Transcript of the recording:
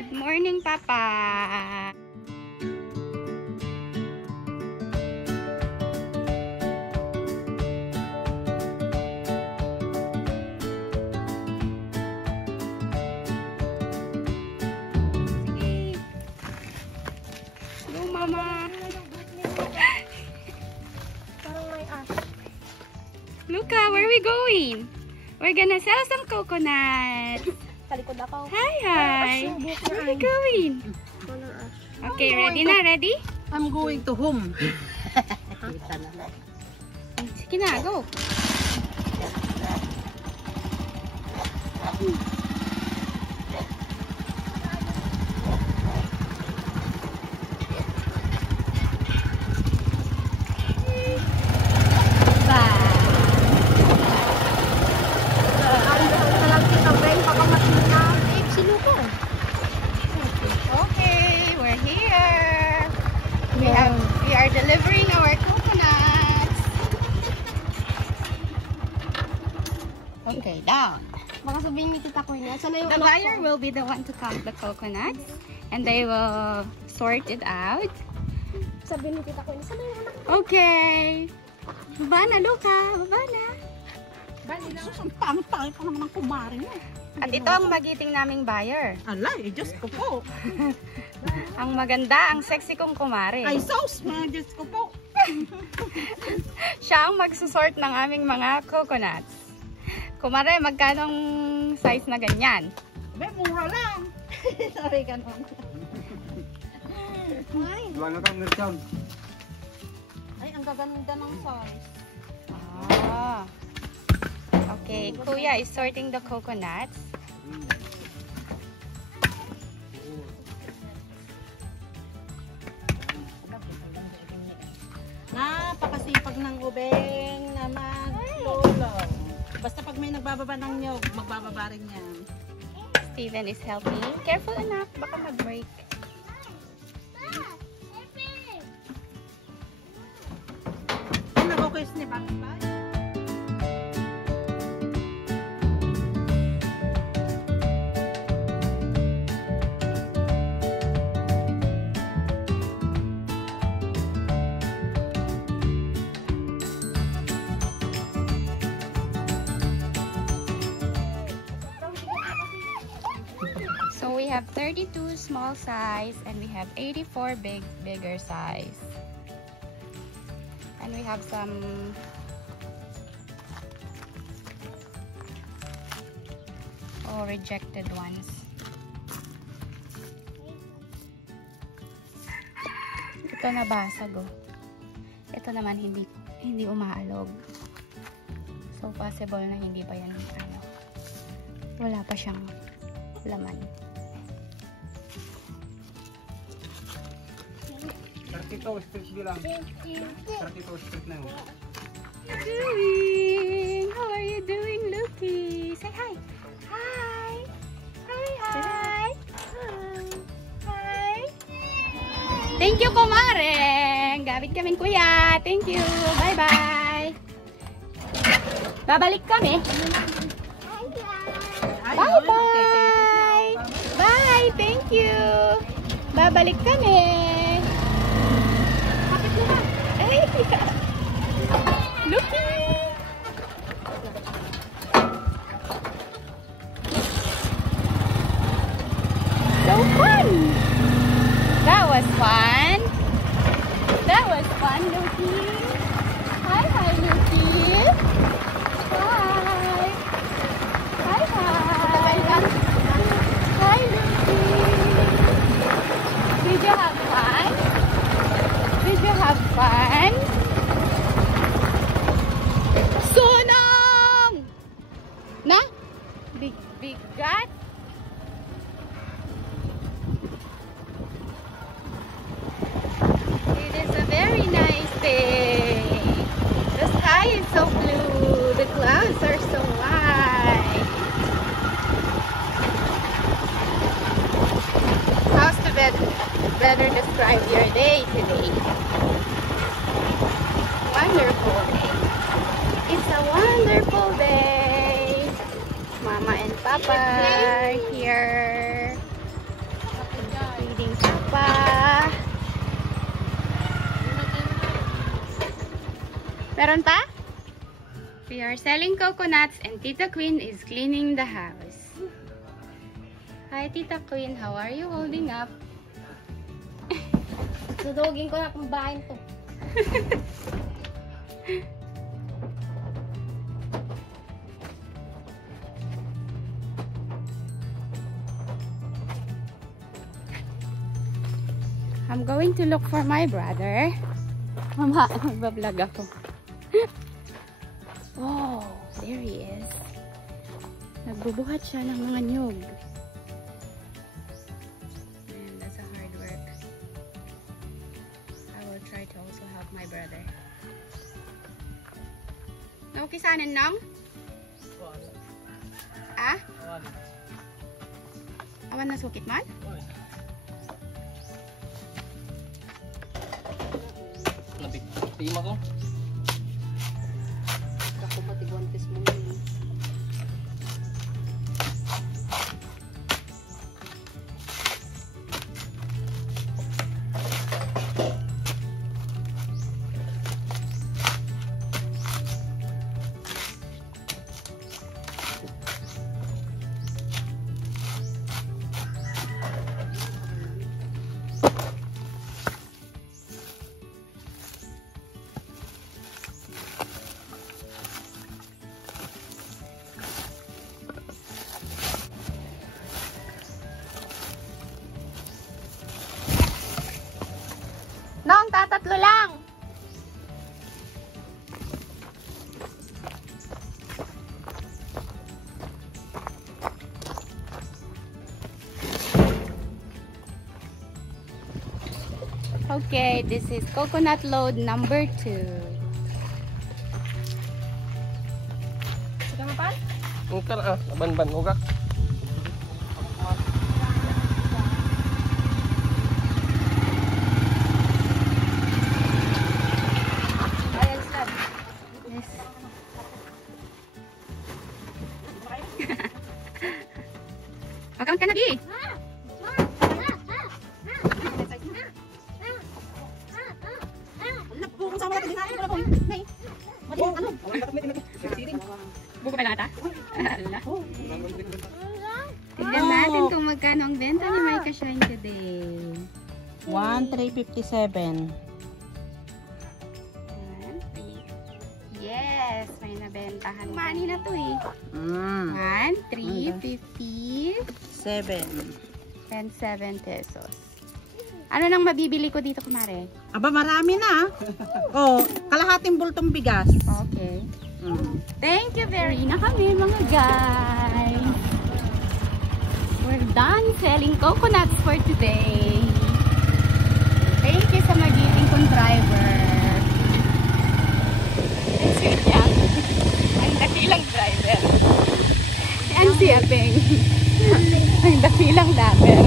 Good morning, Papa. Go, Mama. Luca, where are we going? We're gonna sell some coconuts. Talikod ako. Hi. Where are we going? Okay, ready na? Ready? I'm going to home. Sige na, go. Okay, we're here. We are delivering our coconuts. Okay, down. Baka sabihin ni Tita Queen, saan na yung The anak buyer ko? will be the one to count the coconuts and they will sort it out. Sabihin ni Tita Queen, saan na yung anak ko? Okay. Baba na, Luca. Baba na. Ang pangit pa naman ng kumari mo. At ito ang magiting naming buyer. Alay, Diyos ko po. Ang maganda, ang sexy kong kumare. Ay, sauce, mga Diyos ko po. Siya ang magsusort ng aming mga coconuts. Kumare, magkanong size na ganyan? Be, mura lang. Sorry ka naman. Wala na kang merchan. Ay, ang gaganda ng size. Ah. Okay, Kuya is sorting the coconuts. Napakasipag ng ubeng na maglolo. Basta pag may nagbababa ng nyog, magbababa rin yan. Steven is helping. Careful, anak. Baka mag-break. Nag-okay ni Bakit ba? So we have 32 small size and we have 84 bigger size. And we have some rejected ones. Ito nabasag oh. Ito naman hindi umaalog. So possible na hindi pa yan wala pa siyang laman. 32 street bilang. 32 street na yun. How are you doing, Lucky? Say hi. Hi. Hi. Hi. Thank you, kumare. Gamit kami, kuya. Thank you. Bye-bye. Babalik kami. Bye-bye. Bye. Thank you. Babalik kami. Ay. Lucky. So fun. That was fun. That was fun, Lucky. Hi, Lucky. Hi. Hi. Hi, Lucky. Did you have fun? Did you have fun? Sunong! Na? Bigat? It is a very nice day. The sky is so blue. The clouds are so white. How's to better describe your day today? Wonderful day. It's a wonderful day. Mama and Papa are here. ating kapa. Meron pa? We are selling coconuts and Tita Queen is cleaning the house. Hi Tita Queen, how are you holding up? Dudugin ko na kung bahay to. I'm going to look for my brother. Mama, magbablog ako. Oh, there he is. Nagbubuhat siya ng mga nyug. Man, that's a hard work. I will try to also help my brother. Naukisanin nang? Ah? Awan na sukit man? Tingin ako. Ako pati guantes mo yun. Nong, tatatlo lang! Okay, this is coconut load number 2. Sige pa? Ungkar ban-ban ugak. Yes. Account ka na, Bi! Buko pa lang ata? Tignan natin kung magkano ang benta ni Micah Shine today. 1,357. Yes, may nabentahan. Money na to eh. 1,357 and 7 pesos. Ano nang mabibili ko dito, kumare? Aba, marami na. Oh, kalahating bultong bigas. Okay. Thank you very much. Na kami mga guys. We're done selling coconuts for today. Thank you sa magiging kong driver. Ang sweet niya. Ang dakilang driver. Ang siyapeng. Ang dakilang damer.